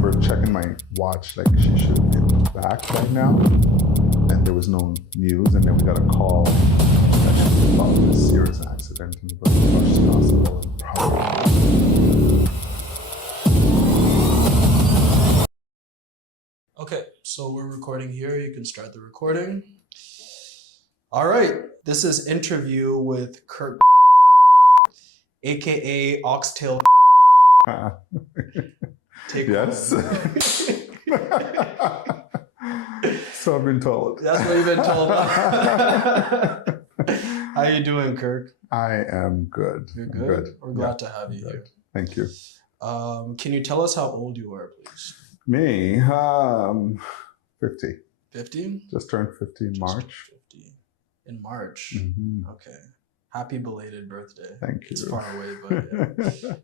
remember checking my watch, like she should be back by now, and there was no news. And then we got a call that she was about a serious accident and was rushed to the hospital. Okay, so we're recording here. You can start the recording. All right, this is interview with Kirk, aka Oxtail. Take Yes. So I've been told. That's what you've been told. How you doing, Kirk? I am good. You're I'm good? We're glad to have you good. here. Thank you. Can you tell us how old you are, please? Me, 50. 50? Just turned 50 in March. 50. In March? Mm-hmm. Okay. Happy belated birthday. Thank you. It's far away, but yeah.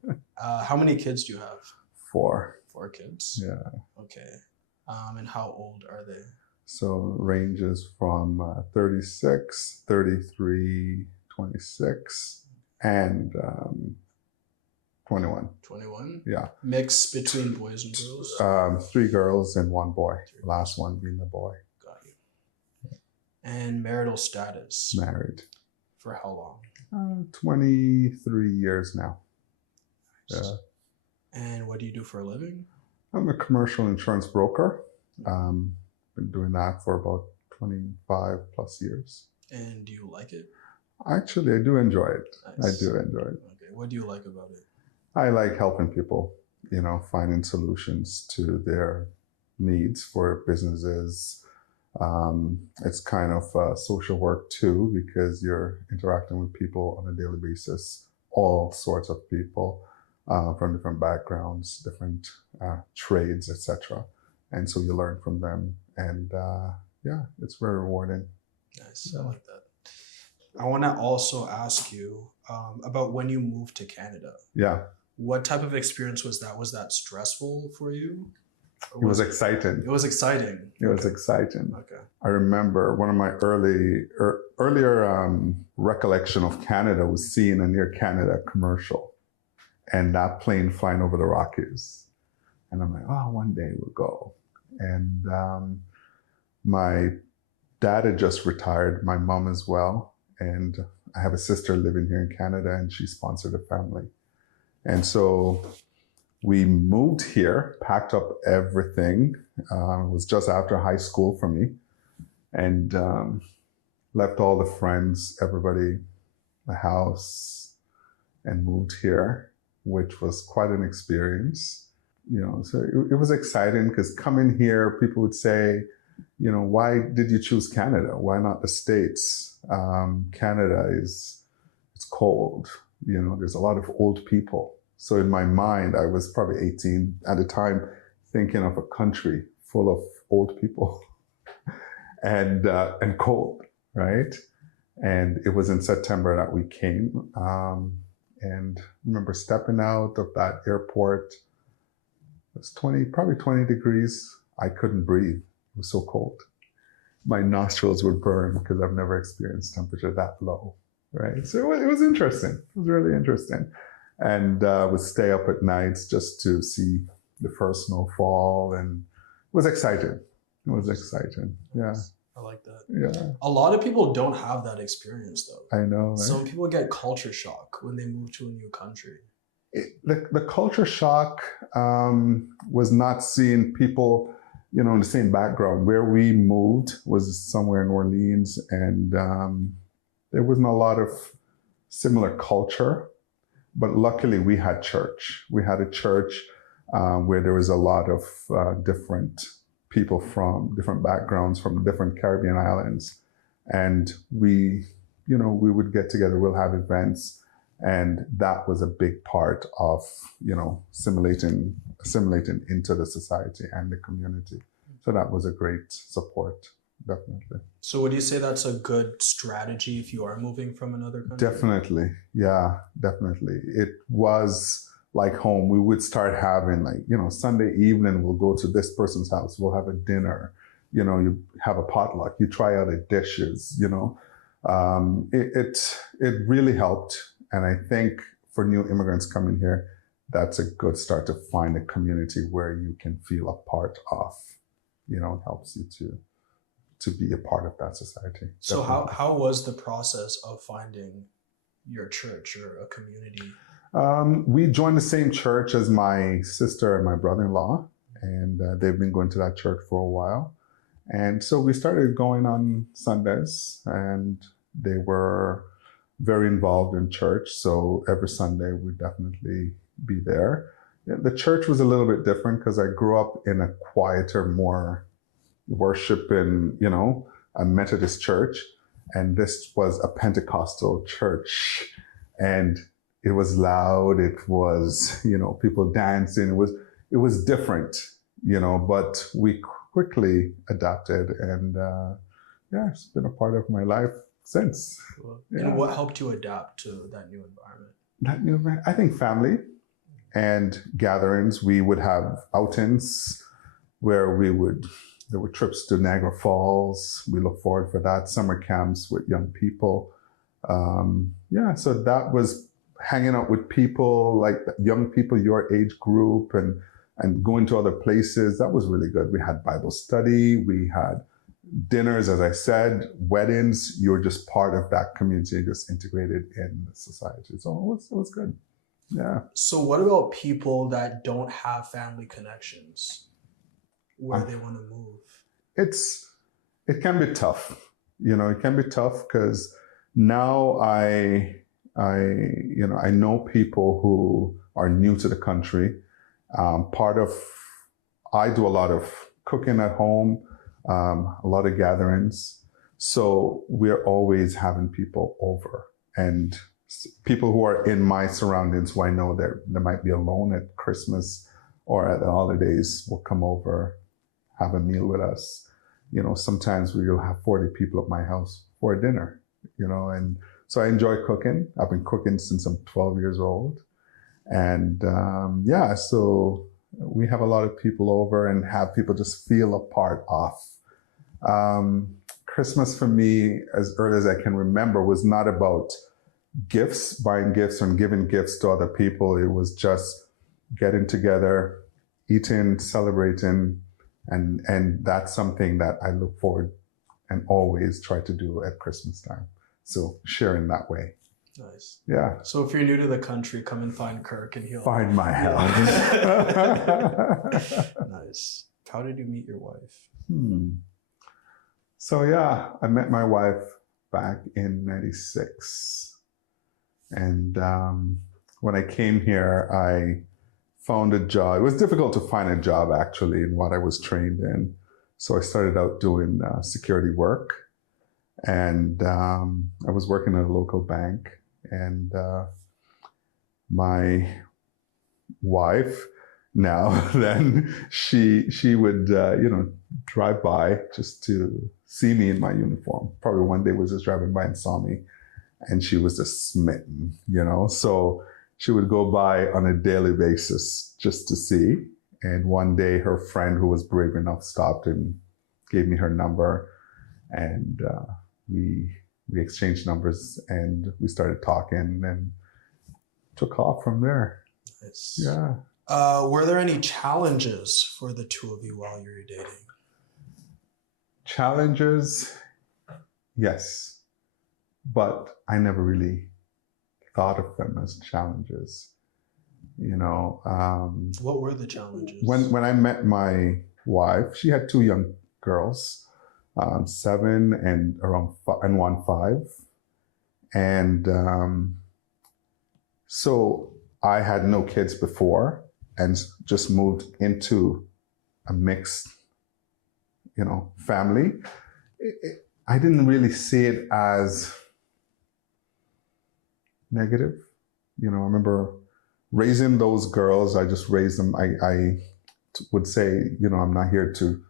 How many kids do you have? 4. 4 kids? Yeah. Okay. And how old are they? So ranges from 36, 33, 26, and 21. 21? Yeah. Mix between boys and girls? 3 girls and 1 boy. Last one being the boy. Got you. And marital status? Married. For how long? 23 years now. Nice. Yeah. And what do you do for a living? I'm a commercial insurance broker. Been doing that for about 25 plus years. And do you like it? Actually, I do enjoy it. Nice. I do enjoy it. Okay. What do you like about it? I like helping people, finding solutions to their needs for businesses. It's kind of social work too, because you're interacting with people on a daily basis, all sorts of people from different backgrounds, different trades, etc. And so you learn from them. And yeah, it's very rewarding. Nice. I like that. I want to also ask you about when you moved to Canada. Yeah. What type of experience was that? Was that stressful for you? It was exciting. It was exciting. It was exciting. Okay. I remember one of my earlier recollection of Canada was seeing a Near Canada commercial and that plane flying over the Rockies. And I'm like, oh, one day we'll go. And my dad had just retired, my mom as well. And I have a sister living here in Canada and she sponsored a family. And so we moved here, packed up everything. It was just after high school for me. And left all the friends, everybody, the house, and moved here, which was quite an experience. So it was exciting because coming here, people would say, why did you choose Canada? Why not the States? Canada it's cold. There's a lot of old people. So in my mind, I was probably 18 at the time, thinking of a country full of old people and cold, right? And it was in September that we came. And I remember stepping out of that airport. It was probably 20 degrees. I couldn't breathe. It was so cold. My nostrils would burn because I've never experienced temperature that low, right? So it was interesting. It was really interesting. And would stay up at nights just to see the first snowfall, and it was exciting. It was exciting. Yeah. I like that. Yeah. A lot of people don't have that experience though. I know. Right? Some people get culture shock when they move to a new country. The culture shock was not seeing people, in the same background. Where we moved was somewhere in Orleans, and there wasn't a lot of similar culture. But luckily, we had church. We had a church where there was a lot of different people from different backgrounds, from different Caribbean islands. And we would get together, we'll have events. And that was a big part of, assimilating into the society and the community. So that was a great support, definitely. So would you say that's a good strategy if you are moving from another country? Definitely. Yeah, definitely. It was like home. We would start having Sunday evening, we'll go to this person's house. We'll have a dinner. You have a potluck. You try out the dishes, It really helped. And I think for new immigrants coming here, that's a good start to find a community where you can feel a part of. It helps you to be a part of that society. So Definitely. how was the process of finding your church or a community? We joined the same church as my sister and my brother-in-law, and they've been going to that church for a while. And so we started going on Sundays, and they were very involved in church. So every Sunday we'd definitely be there. The church was a little bit different because I grew up in a quieter, more worshiping, a Methodist church. And this was a Pentecostal church. And it was loud. It was, people dancing. It was different, but we quickly adapted. And it's been a part of my life since. Cool. Yeah. And what helped you adapt to that new environment? I think family and gatherings. We would have outings where there were trips to Niagara Falls. We look forward for that. Summer camps with young people. So that was hanging out with people, like young people, your age group, and going to other places. That was really good. We had Bible study. We had dinners, as I said, weddings. You're just part of that community, just integrated in the society. So it was good. Yeah. So what about people that don't have family connections where they want to move? It can be tough. It can be tough because now I know people who are new to the country. I do a lot of cooking at home, a lot of gatherings. So we're always having people over, and people who are in my surroundings who I know they might be alone at Christmas or at the holidays will come over, have a meal with us. Sometimes we'll have 40 people at my house for a dinner, and so I enjoy cooking. I've been cooking since I'm 12 years old. And so we have a lot of people over and have people just feel a part of. Christmas for me, as early as I can remember, was not about gifts, buying gifts and giving gifts to other people. It was just getting together, eating, celebrating, and that's something that I look forward and always try to do at Christmas time. So sharing that way. Nice. Yeah. So if you're new to the country, come and find Kirk and he'll find my house. Nice. How did you meet your wife? So I met my wife back in '96. And when I came here, I found a job. It was difficult to find a job actually in what I was trained in. So I started out doing security work. And I was working at a local bank, and my wife now then she would drive by just to see me in my uniform. Probably one day was just driving by and saw me, and she was just smitten, So she would go by on a daily basis just to see. And one day her friend who was brave enough stopped and gave me her number, and we exchanged numbers and we started talking and took off from there. Nice. Yeah. Were there any challenges for the two of you while you were dating? Challenges, yes, but I never really thought of them as challenges. What were the challenges? When I met my wife, she had two young girls. 7 and around 5. And so I had no kids before and just moved into a mixed, family. I didn't really see it as negative. I remember raising those girls. I just raised them. I would say, I'm not here to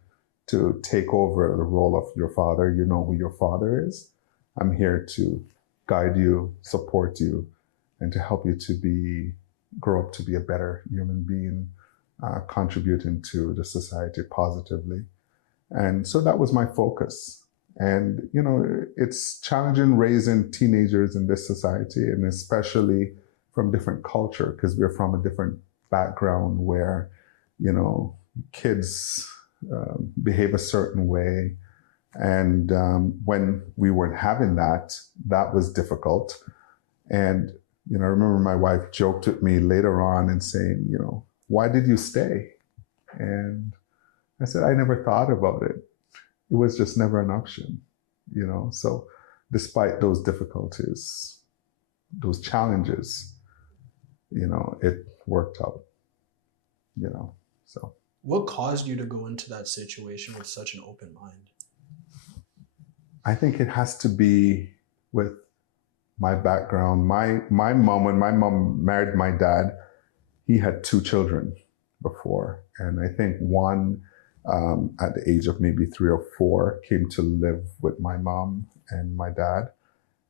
take over the role of your father. You know who your father is. I'm here to guide you, support you, and to help you to grow up to be a better human being, contributing to the society positively. And so that was my focus. And, it's challenging raising teenagers in this society, and especially from different culture, because we're from a different background where, kids behave a certain way. And when we weren't having that, that was difficult. And, I remember my wife joked with me later on and saying, why did you stay? And I said, I never thought about it. It was just never an option, So despite those difficulties, those challenges, it worked out, so. What caused you to go into that situation with such an open mind? I think it has to be with my background. My mom, when my mom married my dad, he had 2 children before. And I think one, at the age of maybe 3 or 4, came to live with my mom and my dad,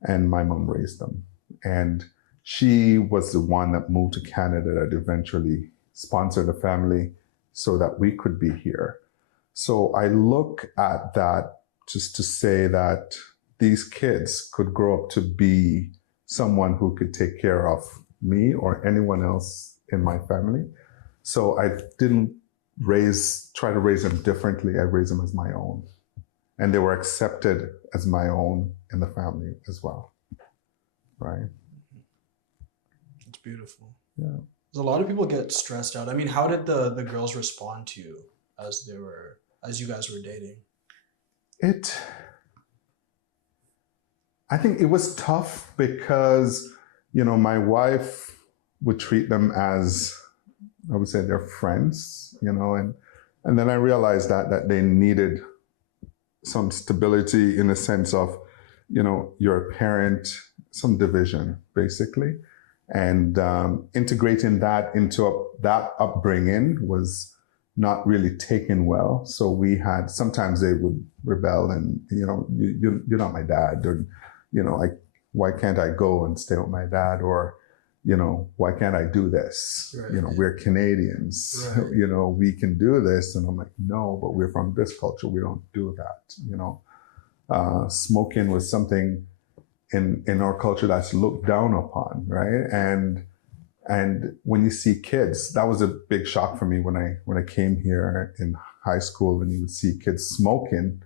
and my mom raised them. And she was the one that moved to Canada that eventually sponsored a family so that we could be here. So I look at that just to say that these kids could grow up to be someone who could take care of me or anyone else in my family. So I didn't try to raise them differently. I raised them as my own. And they were accepted as my own in the family as well. Right? It's beautiful. Yeah. A lot of people get stressed out. I mean, how did the girls respond to you as you guys were dating? I think it was tough because, my wife would treat them as, I would say, their friends, and then I realized that they needed some stability in the sense of, you're a parent, some division, basically. And integrating that into that upbringing was not really taken well. So sometimes they would rebel and, you're not my dad, or, why can't I go and stay with my dad? Or, why can't I do this? Right. We're Canadians, Right. We can do this. And I'm like, no, but we're from this culture. We don't do that. Smoking was something in our culture that's looked down upon, right? And when you see kids, that was a big shock for me when I came here in high school, and you would see kids smoking.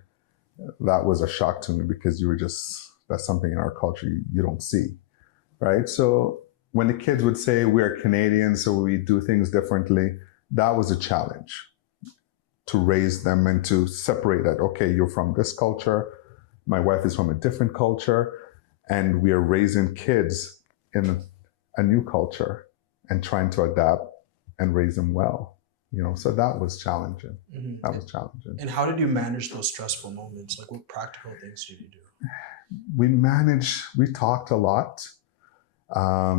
That was a shock to me because that's something in our culture you don't see, right? So when the kids would say we're Canadians, so we do things differently, that was a challenge to raise them and to separate that. Okay, you're from this culture, my wife is from a different culture, and we are raising kids in a new culture and trying to adapt and raise them well. So that was challenging. Mm-hmm. That was challenging. And how did you manage those stressful moments? Like, what practical things did you do? We talked a lot. I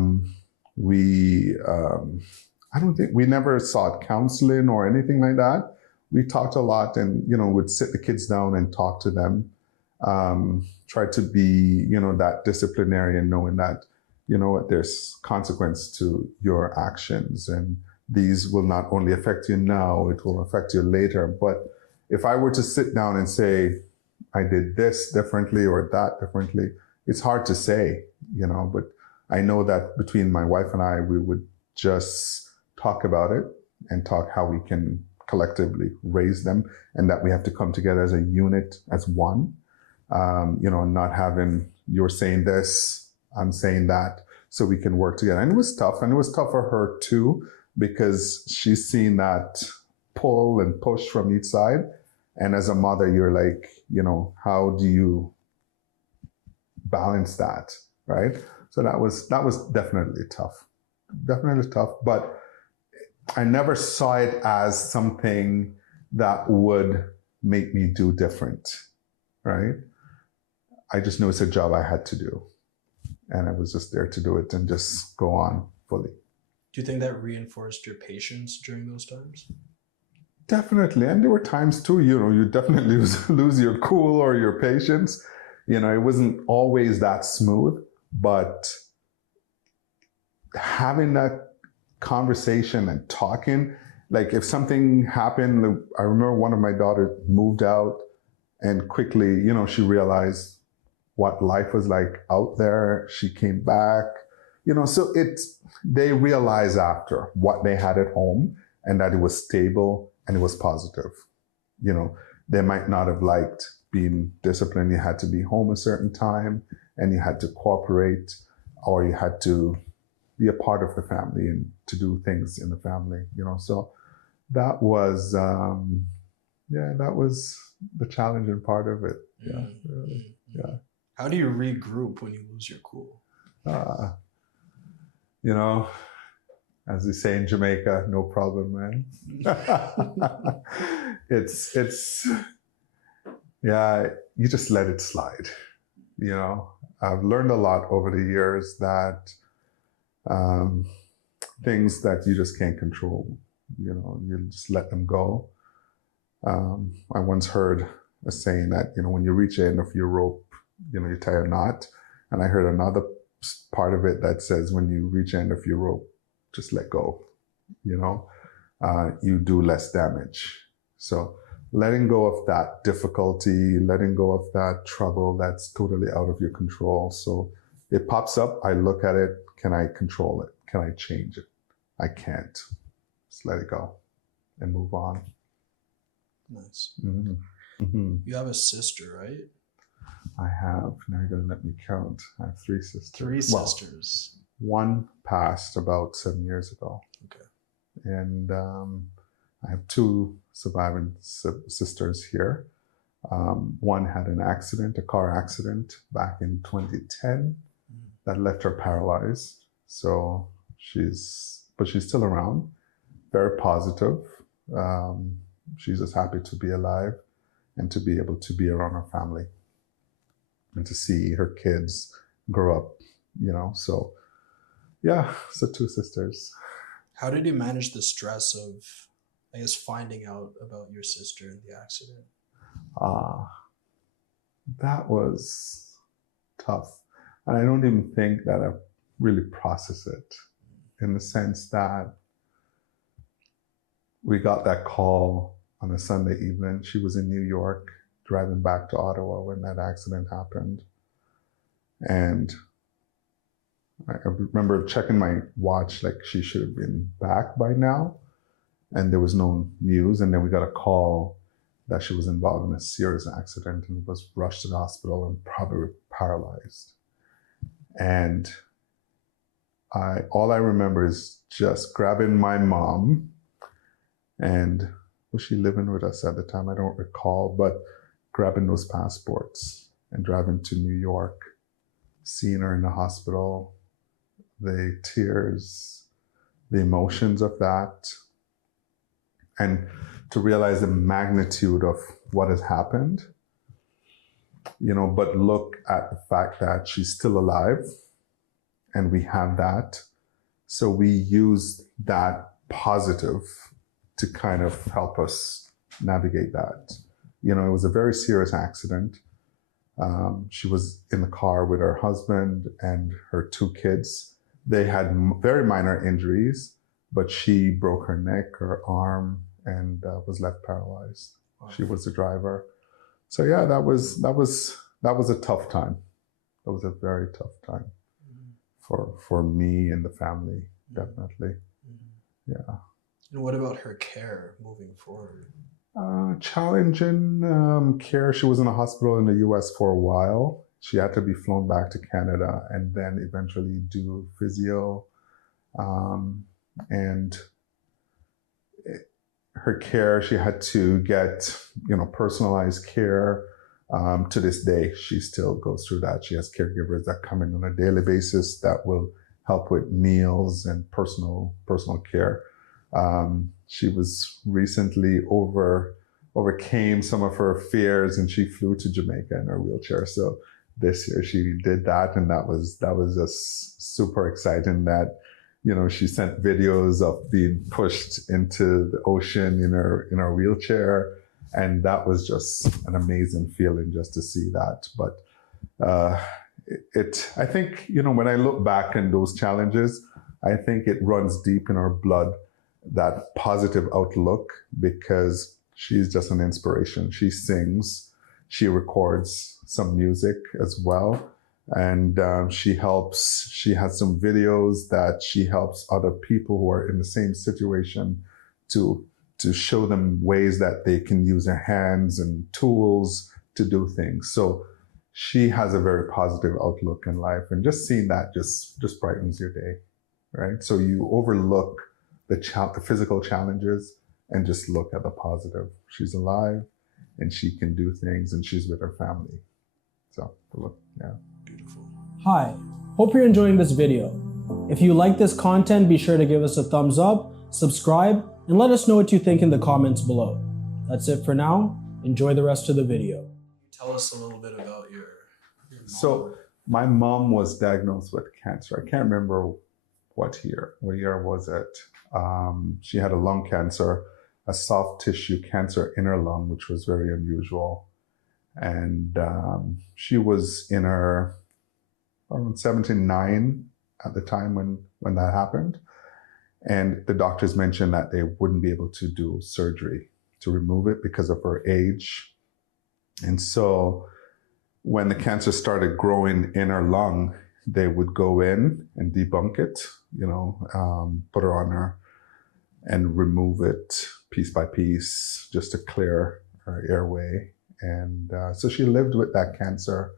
don't think we never sought counseling or anything like that. We talked a lot and, would sit the kids down and talk to them. Try to be, that disciplinarian, knowing that, there's consequence to your actions, and these will not only affect you now, it will affect you later. But if I were to sit down and say, I did this differently or that differently, it's hard to say, but I know that between my wife and I, we would just talk about it and talk how we can collectively raise them, and that we have to come together as a unit, as one, not having you're saying this, I'm saying that, so we can work together. And it was tough, and it was tough for her too, because she's seen that pull and push from each side. And as a mother, you're like, how do you balance that, right? So that was definitely tough, but I never saw it as something that would make me do different, right? I just knew it's a job I had to do, and I was just there to do it and just go on fully. Do you think that reinforced your patience during those times? Definitely. And there were times too, you definitely lose your cool or your patience. It wasn't always that smooth, but having that conversation and talking, like if something happened, I remember one of my daughters moved out, and quickly, she realized what life was like out there. She came back, So they realized after what they had at home and that it was stable and it was positive. They might not have liked being disciplined. You had to be home a certain time and you had to cooperate, or you had to be a part of the family and to do things in the family, So that was, that was the challenging part of it. Yeah, really. Yeah. How do you regroup when you lose your cool? As we say in Jamaica, no problem, man. You just let it slide. I've learned a lot over the years that things that you just can't control, you just let them go. I once heard a saying that, when you reach the end of your rope, you tie a knot. And I heard another part of it that says, when you reach the end of your rope, just let go, you do less damage. So letting go of that difficulty, letting go of that trouble that's totally out of your control. So it pops up, I look at it, can I control it? Can I change it? I can't. Just let it go and move on. Nice. Mm-hmm. Mm-hmm. You have a sister, right? I have. Now you're going to let me count. I have 3 sisters. 3 sisters. One passed about 7 years ago. Okay. And I have 2 surviving sisters here. One had an accident, a car accident back in 2010 that left her paralyzed. So she's still around, very positive. She's just happy to be alive and to be able to be around her family and to see her kids grow up, So, yeah, so 2 sisters. How did you manage the stress of, finding out about your sister in the accident? That was tough. And I don't even think that I really processed it, in the sense that we got that call on a Sunday evening. She was in New York driving back to Ottawa when that accident happened. And I remember checking my watch, like she should have been back by now. And there was no news. And then we got a call that she was involved in a serious accident and was rushed to the hospital and probably paralyzed. And all I remember is just grabbing my mom, and was she living with us at the time? I don't recall, but grabbing those passports and driving to New York, seeing her in the hospital, the tears, the emotions of that, and to realize the magnitude of what has happened, but look at the fact that she's still alive and we have that. So we use that positive to kind of help us navigate that. It was a very serious accident. She was in the car with her husband and her 2 kids. They had very minor injuries, but she broke her neck, her arm, and was left paralyzed. Wow. She was the driver. So yeah, that was a tough time. That was a very tough time for me and the family, definitely. Yeah. And what about her care moving forward? Challenging care. She was in a hospital in the US for a while. She had to be flown back to Canada and then eventually do physio. And her care, she had to get, personalized care. To this day, she still goes through that. She has caregivers that come in on a daily basis that will help with meals and personal care. She was recently overcame some of her fears, and she flew to Jamaica in her wheelchair. So this year she did that, and that was just super exciting. That she sent videos of being pushed into the ocean in her wheelchair, and that was just an amazing feeling just to see that. But I think when I look back in those challenges, I think it runs deep in our blood, that positive outlook, because she's just an inspiration. She sings, she records some music as well. And she has some videos that she helps other people who are in the same situation to show them ways that they can use their hands and tools to do things. So she has a very positive outlook in life, and just seeing that just brightens your day, right? So you overlook the physical challenges and just look at the positive. She's alive and she can do things, and she's with her family. So look, yeah. Beautiful. Hi, hope you're enjoying this video. If you like this content, be sure to give us a thumbs up, subscribe, and let us know what you think in the comments below. That's it for now. Enjoy the rest of the video. Tell us a little bit about your mom. So my mom was diagnosed with cancer. I can't remember what year was it. She had a lung cancer, a soft tissue cancer in her lung, which was very unusual. And she was in her around 79 at the time when that happened. And the doctors mentioned that they wouldn't be able to do surgery to remove it because of her age. And so when the cancer started growing in her lung, they would go in and debunk it, put her on her and remove it piece by piece just to clear her airway. And so she lived with that cancer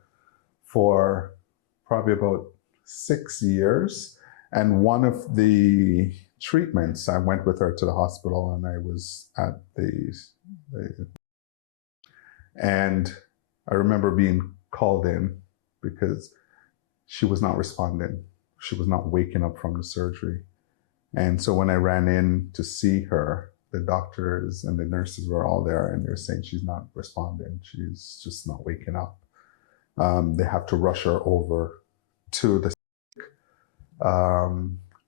for probably about 6 years. And one of the treatments, I went with her to the hospital, and I was at and I remember being called in because she was not responding. She was not waking up from the surgery. And so when I ran in to see her, the doctors and the nurses were all there, and they're saying she's not responding. She's just not waking up. They have to rush her over to the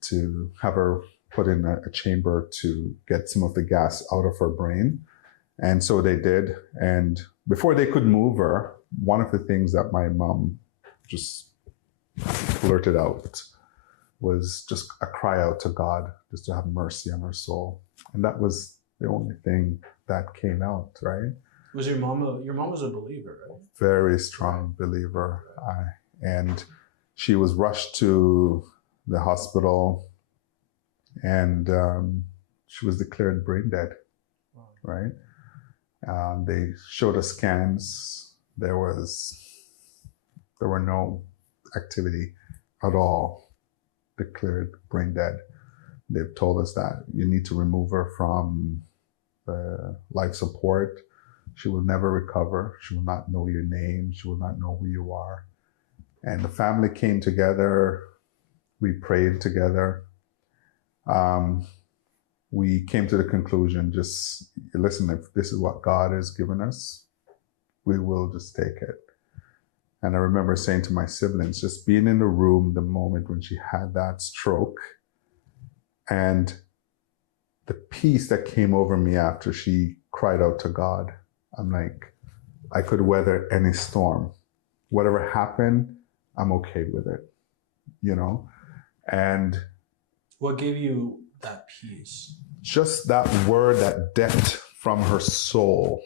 to have her put in a chamber to get some of the gas out of her brain. And so they did. And before they could move her, one of the things that my mom just blurted out was just a cry out to God, just to have mercy on her soul. And that was the only thing that came out, right? Was your mom was a believer, right? Very strong believer. And she was rushed to the hospital, and she was declared brain dead, right? They showed us scans. There were no activity at all. Declared brain dead. They've told us that you need to remove her from the life support. She will never recover. She will not know your name. She will not know who you are. And the family came together. We prayed together. We came to the conclusion, just listen, if this is what God has given us, we will just take it. And I remember saying to my siblings, just being in the room the moment when she had that stroke, and the peace that came over me after she cried out to God, I'm like, I could weather any storm. Whatever happened, I'm okay with it, And what gave you that peace? Just that word, that depth from her soul,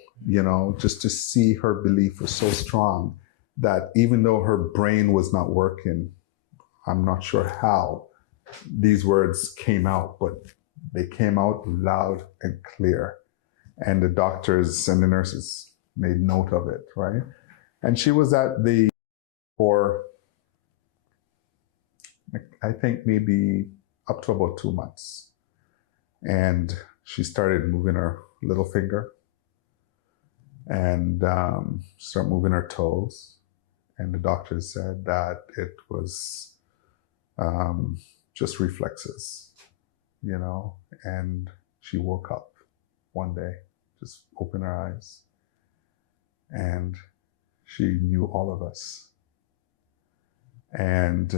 just to see her belief was so strong that even though her brain was not working, I'm not sure how these words came out, but they came out loud and clear. And the doctors and the nurses made note of it, right? And she was at for, I think maybe up to about 2 months. And she started moving her little finger and start moving her toes. And the doctors said that it was just reflexes, and she woke up one day, just opened her eyes, and she knew all of us. And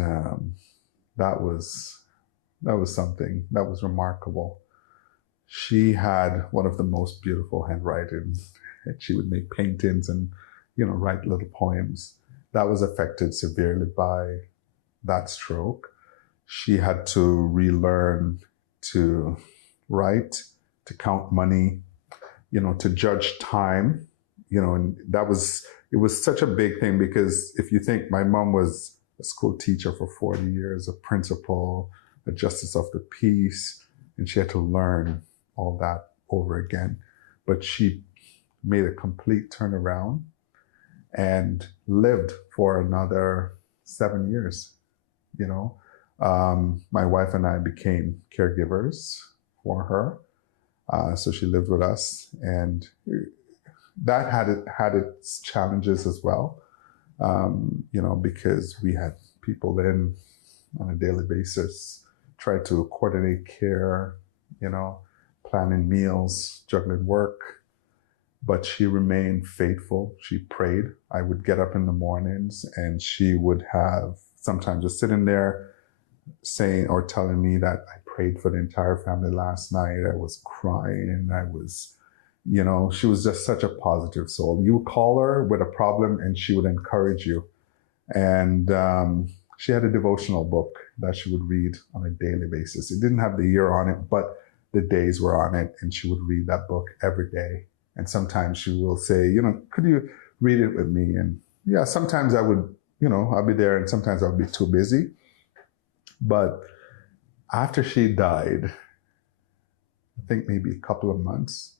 that was something that was remarkable. She had one of the most beautiful handwriting. She would make paintings and, write little poems. That was affected severely by that stroke. She had to relearn to write, to count money, to judge time, and it was such a big thing because if you think my mom was a school teacher for 40 years, a principal, a justice of the peace, and she had to learn all that over again. But she made a complete turnaround and lived for another 7 years. My wife and I became caregivers for her. So she lived with us, and that had its challenges as well. Because we had people in on a daily basis, try to coordinate care, planning meals, juggling work. But she remained faithful. She prayed. I would get up in the mornings and she would have sometimes just sitting there saying or telling me that I prayed for the entire family last night. I was crying. I was, she was just such a positive soul. You would call her with a problem and she would encourage you. And she had a devotional book that she would read on a daily basis. It didn't have the year on it, but the days were on it. And she would read that book every day. And sometimes she will say, could you read it with me? And yeah, sometimes I would, I'll be there and sometimes I'll be too busy. But after she died, I think maybe a couple of months,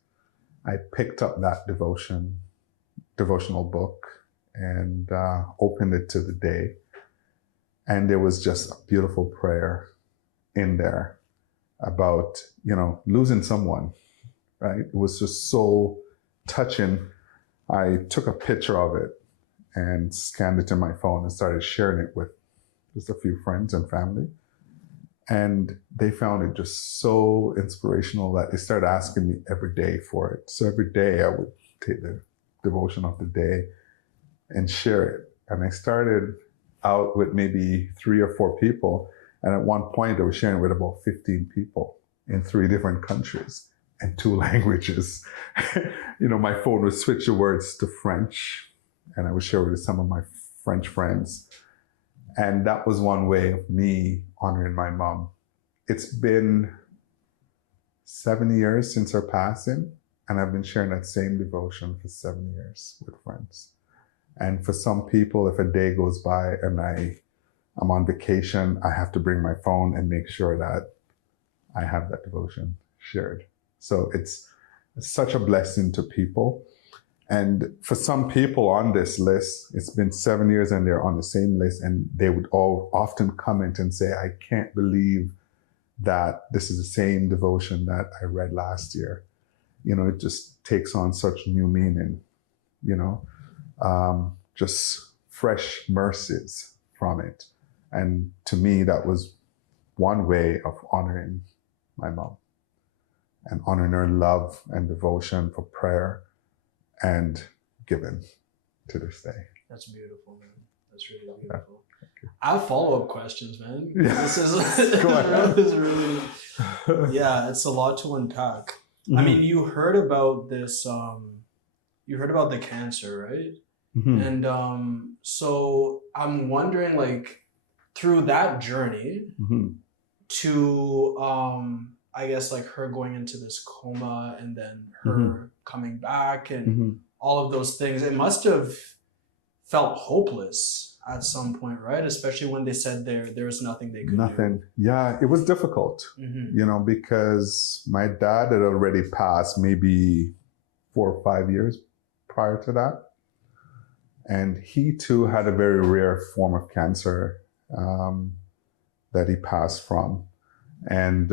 I picked up that devotional book and opened it to the day. And there was just a beautiful prayer in there about, losing someone, right? It was just so touching. I took a picture of it and scanned it to my phone and started sharing it with just a few friends and family. And they found it just so inspirational that they started asking me every day for it. So every day I would take the devotion of the day and share it. And I started out with maybe 3 or 4 people. And at one point I was sharing it with about 15 people in 3 different countries and 2 languages. My phone would switch the words to French and I would share it with some of my French friends. And that was one way of me honoring my mom. It's been 7 years since her passing, and I've been sharing that same devotion for 7 years with friends. And for some people, if a day goes by and I'm on vacation, I have to bring my phone and make sure that I have that devotion shared. So it's such a blessing to people. And for some people on this list, it's been 7 years and they're on the same list, and they would all often comment and say, I can't believe that this is the same devotion that I read last year. It just takes on such new meaning, just fresh mercies from it. And to me, that was one way of honoring my mom and honoring her love and devotion for prayer and giving to this day. That's beautiful, man. That's really beautiful. I have follow-up questions, man. Yeah. This is really, yeah, it's a lot to unpack. Mm-hmm. I mean, you heard about this, you heard about the cancer, right? Mm-hmm. And so I'm wondering, through that journey mm-hmm. to, I guess, her going into this coma and then her mm-hmm. coming back and mm-hmm. all of those things, it must have felt hopeless at some point, right? Especially when they said there was nothing they could do. Yeah, it was difficult, mm-hmm. Because my dad had already passed maybe 4 or 5 years prior to that. And he too had a very rare form of cancer that he passed from. And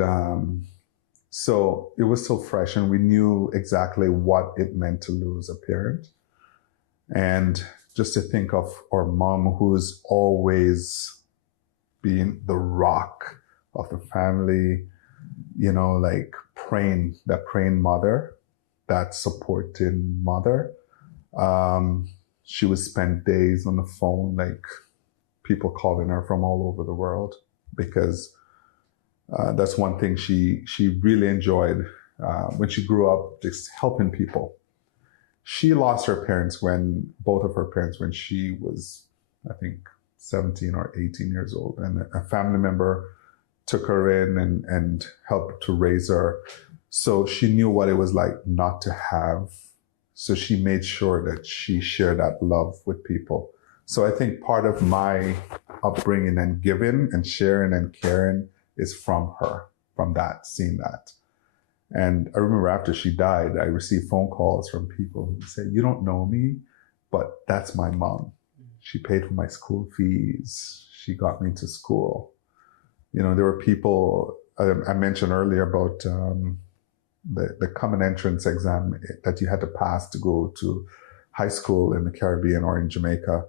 so it was so fresh, and we knew exactly what it meant to lose a parent. And just to think of our mom, who's always been the rock of the family, that praying mother, that supporting mother. She would spend days on the phone, people calling her from all over the world, because that's one thing she really enjoyed when she grew up, just helping people. She lost her parents both of her parents when she was, I think, 17 or 18 years old. And a family member took her in and helped to raise her. So she knew what it was like not to have So she made sure that she shared that love with people. So I think part of my upbringing and giving and sharing and caring is from her, from that, seeing that. And I remember after she died, I received phone calls from people who said, you don't know me, but that's my mom. She paid for my school fees. She got me into school. You know, there were people, I mentioned earlier about the common entrance exam that you had to pass to go to high school in the Caribbean or in Jamaica.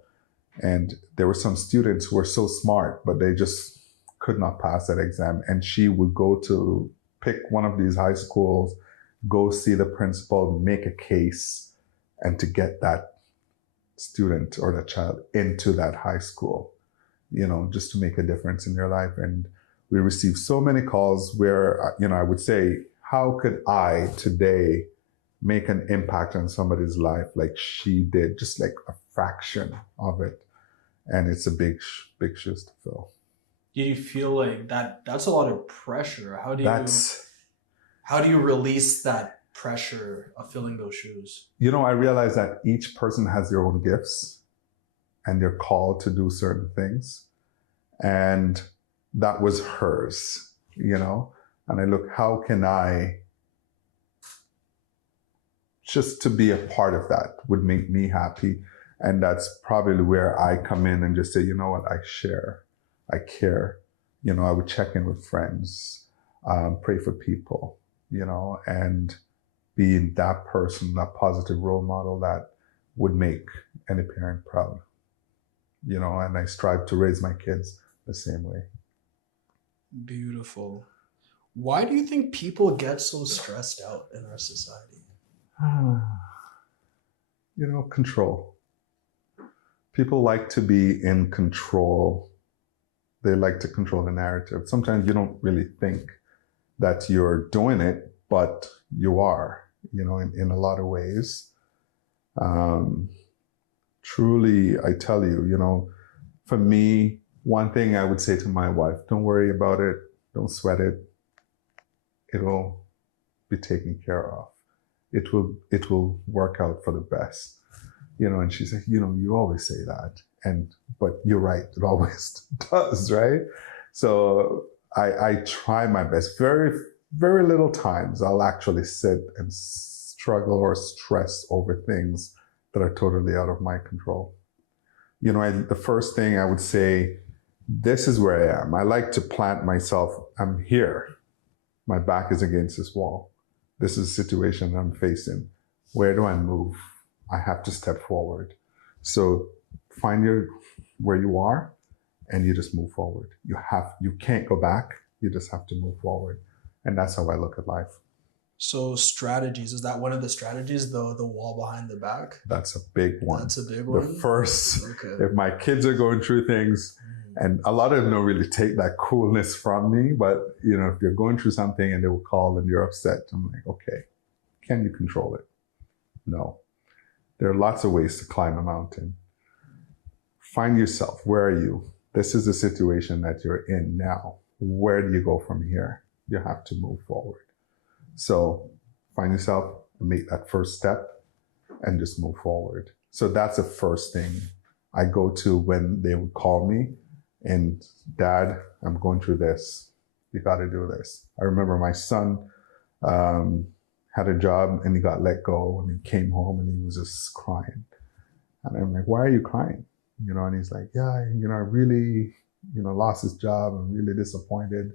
And there were some students who were so smart, but they just could not pass that exam. And she would go to pick one of these high schools, go see the principal, make a case, and to get that student or that child into that high school, you know, just to make a difference in their life. And we received so many calls where, you know, I would say, how could I today make an impact on somebody's life like she did, just like a fraction of it? And it's a big shoes to fill. Do you feel like that's a lot of pressure? How do you release that pressure of filling those shoes? You know, I realize that each person has their own gifts and they're called to do certain things. And that was hers, you know? And I look, how can I, just to be a part of that would make me happy. And that's probably where I come in and just say, you know what, I share, I care. You know, I would check in with friends, pray for people, you know, and being that person, that positive role model that would make any parent proud, you know, and I strive to raise my kids the same way. Beautiful. Why do you think people get so stressed out in our society? You know, control. People like to be in control. They like to control the narrative. Sometimes you don't really think that you're doing it, but you are, you know, in a lot of ways. Truly, I tell you, you know, for me, one thing I would say to my wife, don't worry about it. Don't sweat it. It'll be taken care of. It will work out for the best. You know, and she said, you know, you always say that. But you're right, it always does, right? So I try my best. Very, very little times I'll actually sit and struggle or stress over things that are totally out of my control. You know, the first thing I would say, this is where I am. I like to plant myself. I'm here. My back is against this wall. This is a situation I'm facing. Where do I move? I have to step forward. So find where you are and you just move forward. You can't go back. You just have to move forward. And that's how I look at life. So strategies, is that one of the strategies, the wall behind the back? That's a big one. That's a big one? The first, okay. If my kids are going through things, and a lot of them don't really take that coolness from me, but you know, if you're going through something and they will call and you're upset, I'm like, okay, can you control it? No. There are lots of ways to climb a mountain. Find yourself. Where are you? This is the situation that you're in now. Where do you go from here? You have to move forward. So find yourself and make that first step and just move forward. So that's the first thing I go to when they would call me and, Dad, I'm going through this. You got to do this. I remember my son had a job and he got let go and he came home and he was just crying. And I'm like, why are you crying? You know, and he's like, yeah, you know, I really, you know, lost his job. I'm really disappointed.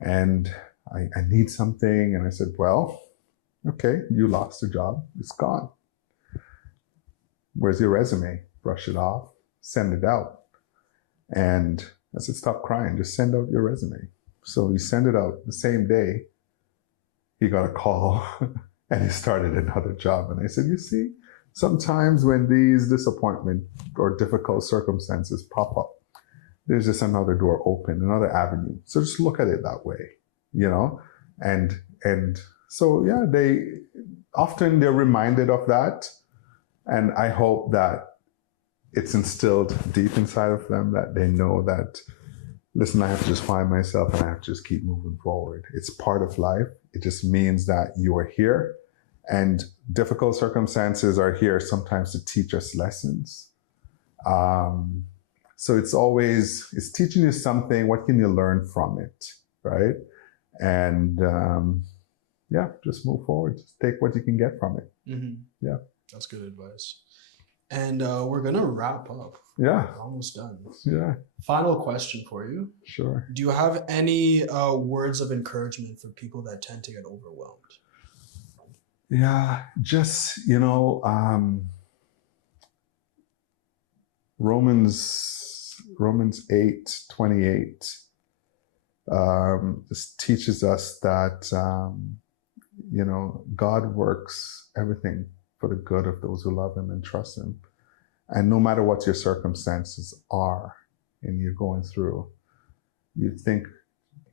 And I need something. And I said, well, okay, you lost a job. It's gone. Where's your resume? Brush it off, send it out. And I said, stop crying, just send out your resume. So he sent it out the same day. He got a call and he started another job. And I said, you see, sometimes when these disappointment or difficult circumstances pop up, there's just another door open, another avenue. So just look at it that way, you know? And so, yeah, they're reminded of that. And I hope that it's instilled deep inside of them that they know that, listen, I have to just find myself and I have to just keep moving forward. It's part of life. It just means that you are here And difficult circumstances are here sometimes to teach us lessons. So it's teaching you something. What can you learn from it, right? And just move forward. Just take what you can get from it. Mm-hmm. Yeah. That's good advice. And we're going to wrap up. Yeah. We're almost done. Yeah. Final question for you. Sure. Do you have any words of encouragement for people that tend to get overwhelmed? Yeah, just, Romans 8:28 just teaches us that, God works everything for the good of those who love him and trust him. And no matter what your circumstances are and you're going through, you think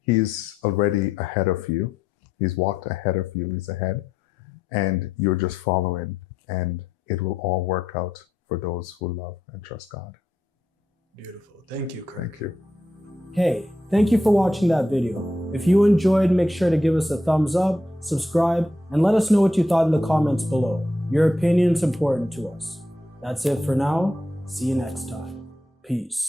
he's already ahead of you. He's walked ahead of you. He's ahead. And you're just following, and it will all work out for those who love and trust God. Beautiful. Thank you, Kirk. Thank you. Hey, thank you for watching that video. If you enjoyed, make sure to give us a thumbs up, subscribe, and let us know what you thought in the comments below. Your opinion is important to us. That's it for now. See you next time. Peace.